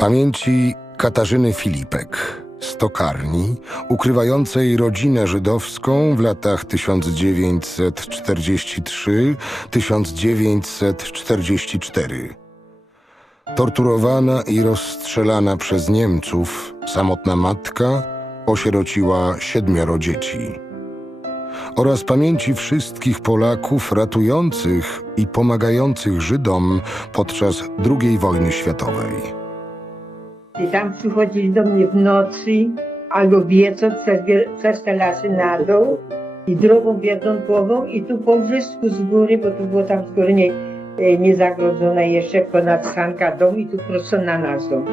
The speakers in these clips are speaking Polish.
Pamięci Katarzyny Filipek, stokarni, ukrywającej rodzinę żydowską w latach 1943-1944. Torturowana i rozstrzelana przez Niemców, samotna matka osierociła siedmioro dzieci. Oraz pamięci wszystkich Polaków ratujących i pomagających Żydom podczas II wojny światowej. I tam przychodzili do mnie w nocy albo wiecą przez, przez te lasy na dół i drogą wiadunkową i tu po wrzysku z góry, bo tu było tam z góry nie, e, nie zagrodzone jeszcze ponad Hanka dom i tu prosto na nas dom.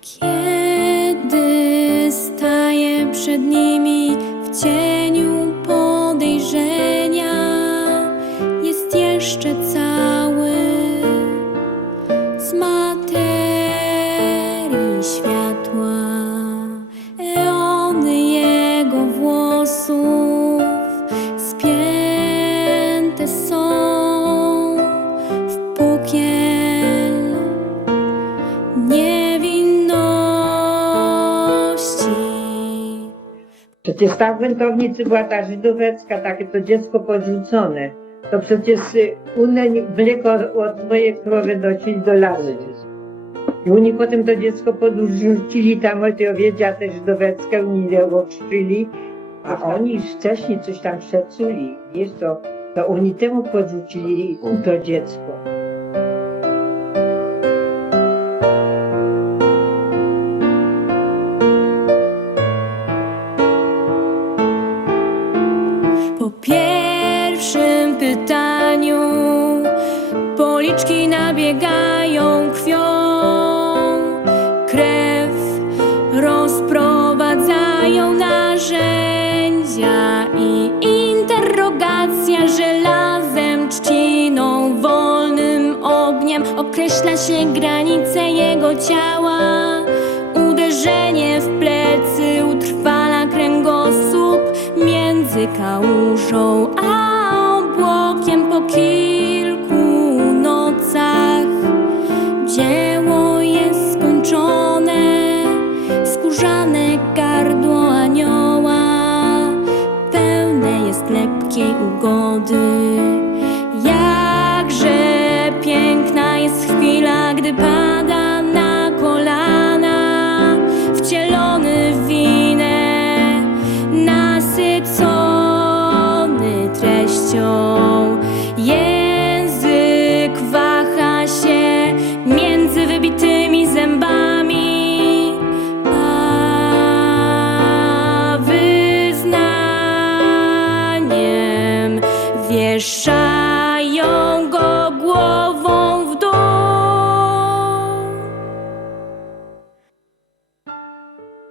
Kiedy staję przed nimi w cieniu Przecież ta w wędrownicy była ta żydówecka, takie to dziecko podrzucone. To przecież y, one mleko od mojej krowy nosili do lasu. I oni potem to dziecko podrzucili tam od tej owiedzi, a te żydóweckie oni je otrzyli, a oni wcześniej coś tam przeculi. Wiesz, to, to oni temu podrzucili to dziecko. Pytaniu. Policzki nabiegają krwią, krew rozprowadzają narzędzia i interrogacja żelazem, trzciną, wolnym ogniem. Określa się granice jego ciała. Uderzenie w plecy utrwala kręgosłup między kałużą Dzieło jest skończone, skórzane gardło anioła, pełne jest lekkiej ugody.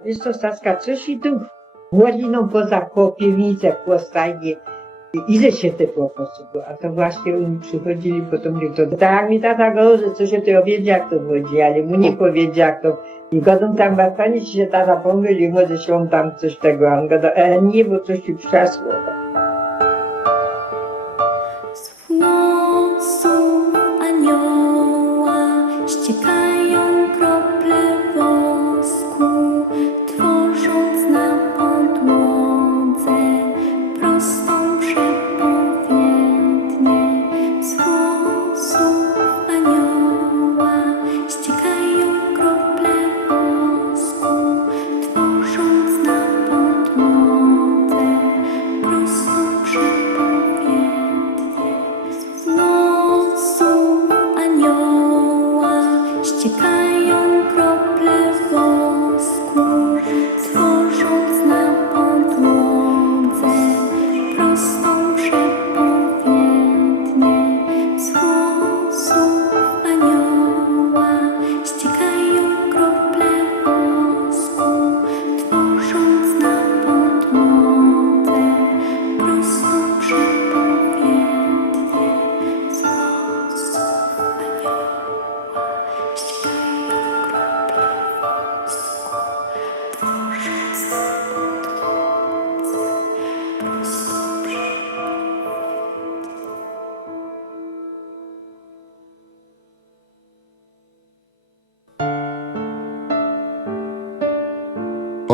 Wiesz co, Staska, coś i tu Łoliną poza kopiewnicę po stajnie. Ile się tego posługu, a to właśnie oni przychodzili, to mnie to tak mi tata go, że coś o tej wiedział, jak to chodzi, ale mu nie powiedział, jak to. I godą tam wartanie ci się tata pomylił, może się on tam coś tego, a on gada, e, nie, bo coś ci przeszło.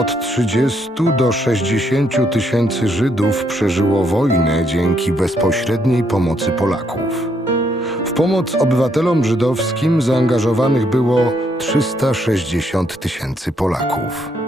Od 30 do 60 tysięcy Żydów przeżyło wojnę dzięki bezpośredniej pomocy Polaków. W pomoc obywatelom żydowskim zaangażowanych było 360 tysięcy Polaków.